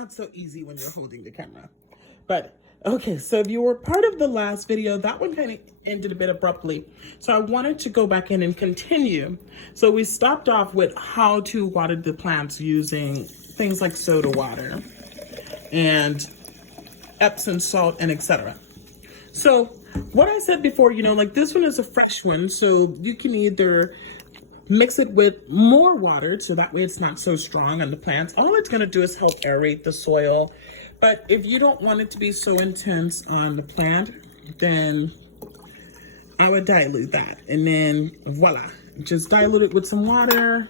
not so easy when you're holding the camera. But okay, so if you were part of the last video, that one kind of ended a bit abruptly. So I wanted to go back in and continue. So we stopped off with how to water the plants using things like soda water and Epsom salt and etc. So what I said before, you know, like this one is a fresh one, so you can either mix it with more water so that way it's not so strong on the plants. All it's going to do is help aerate the soil. But if you don't want it to be so intense on the plant, then I would dilute that. And then voila, just dilute it with some water.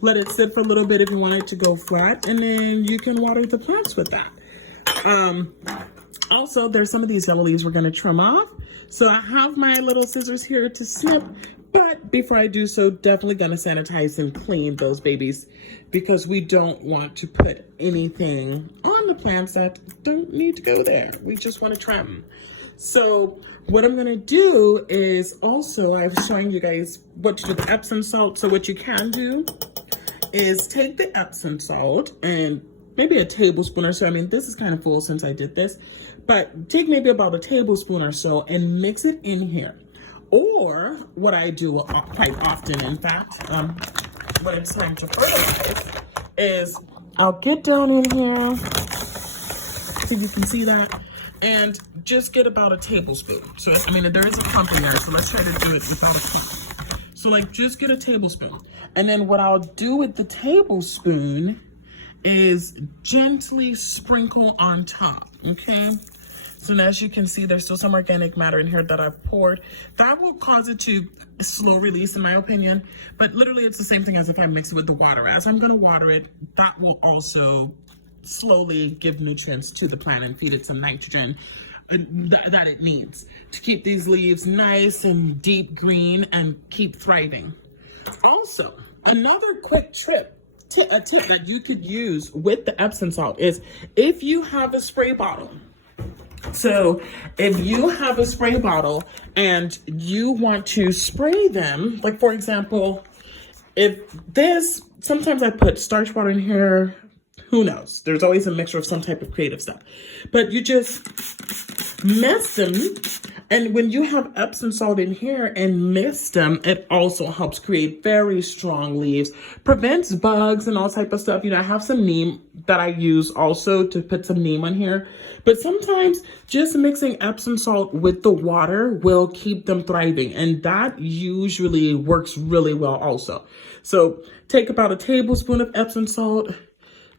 Let it sit for a little bit if you want it to go flat. And then you can water the plants with that. Also, there's some of these yellow leaves we're going to trim off. So I have my little scissors here to snip. But before I do so, definitely going to sanitize and clean those babies because we don't want to put anything on the plants that don't need to go there. We just want to trim. So what I'm going to do is also, I was showing you guys what to do with Epsom salt. So what you can do is take the Epsom salt and maybe a tablespoon or so. I mean, this is kind of full since I did this, but take maybe about a tablespoon or so and mix it in here. Or what I do quite often, in fact, when it's time to fertilize, is I'll get down in here, so you can see that, and just get about a tablespoon. So, I mean, there is a pump in there, so let's try to do it without a pump. So, like, just get a tablespoon. And then what I'll do with the tablespoon is gently sprinkle on top, okay? So as you can see, there's still some organic matter in here that I've poured. That will cause it to slow release, in my opinion. But literally, it's the same thing as if I mix it with the water. As I'm going to water it, that will also slowly give nutrients to the plant and feed it some nitrogen that it needs to keep these leaves nice and deep green and keep thriving. Also, another quick tip that you could use with the Epsom salt is if you have a spray bottle. So if you have a spray bottle and you want to spray them, like for example, if this, sometimes I put starch water in here, who knows? There's always a mixture of some type of creative stuff. But you just mix them. And when you have Epsom salt in here and mix them, it also helps create very strong leaves, prevents bugs and all type of stuff. You know, I have some neem that I use also to put some neem on here. But sometimes just mixing Epsom salt with the water will keep them thriving. And that usually works really well also. So take about a tablespoon of Epsom salt.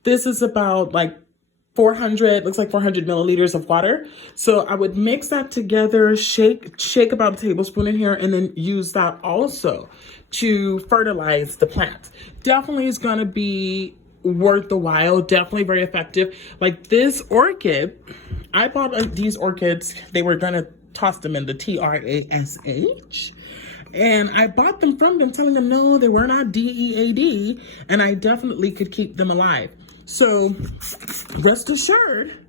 This is about like 400, looks like 400 milliliters of water. So I would mix that together, shake about a tablespoon in here, and then use that also to fertilize the plants. Definitely is going to be worth the while, definitely very effective. Like this orchid, I bought these orchids, they were going to toss them in the TRASH. And I bought them from them, telling them, no, they were not DEAD, and I definitely could keep them alive. So rest assured,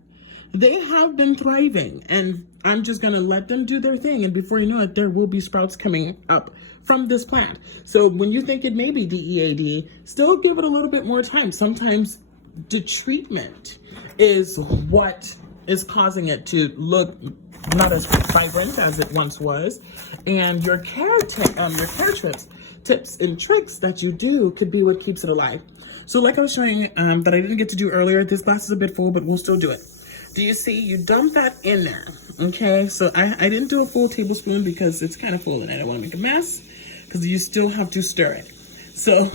they have been thriving, and I'm just going to let them do their thing. And before you know it, there will be sprouts coming up from this plant. So when you think it may be DEAD, still give it a little bit more time. Sometimes the treatment is what is causing it to look not as vibrant as it once was. And your care tips and tricks that you do could be what keeps it alive. So like I was showing that I didn't get to do earlier, this glass is a bit full, but we'll still do it. Do you see? You dump that in there, okay? So I didn't do a full tablespoon because it's kind of full and I don't want to make a mess because you still have to stir it. So,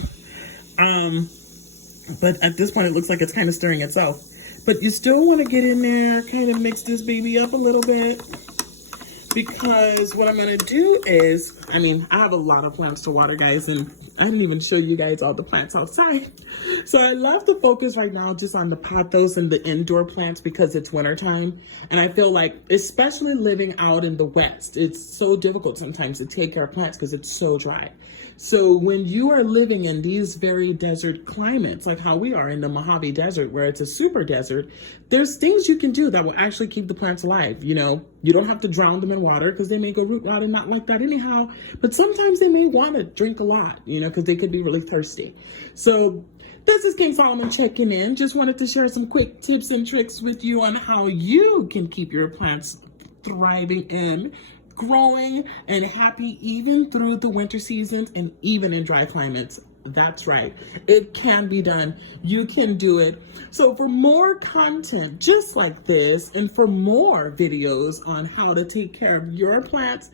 but at this point it looks like it's kind of stirring itself. But you still want to get in there, kind of mix this baby up a little bit. Because what I'm going to do is, I mean, I have a lot of plants to water, guys, and I didn't even show you guys all the plants outside. So I love to focus right now just on the pothos and the indoor plants because it's wintertime. And I feel like, especially living out in the West, it's so difficult sometimes to take care of plants because it's so dry. So when you are living in these very desert climates, like how we are in the Mohave Desert, where it's a super desert, there's things you can do that will actually keep the plants alive. You know, you don't have to drown them in water because they may go root rot and not like that anyhow. But sometimes they may want to drink a lot, you know, because they could be really thirsty. So This is King Solomon checking in. Just wanted to share some quick tips and tricks with you on how you can keep your plants thriving and growing and happy even through the winter seasons and even in dry climates. That's right. It can be done. You can do it. So for more content just like this and for more videos on how to take care of your plants,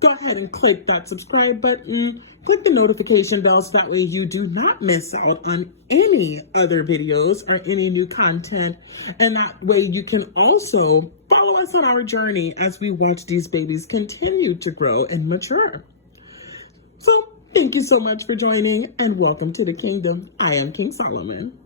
go ahead and click that subscribe button. Click the notification bell so that way you do not miss out on any other videos or any new content. And that way you can also follow us on our journey as we watch these babies continue to grow and mature. So thank you so much for joining and welcome to the kingdom. I am King Solomon.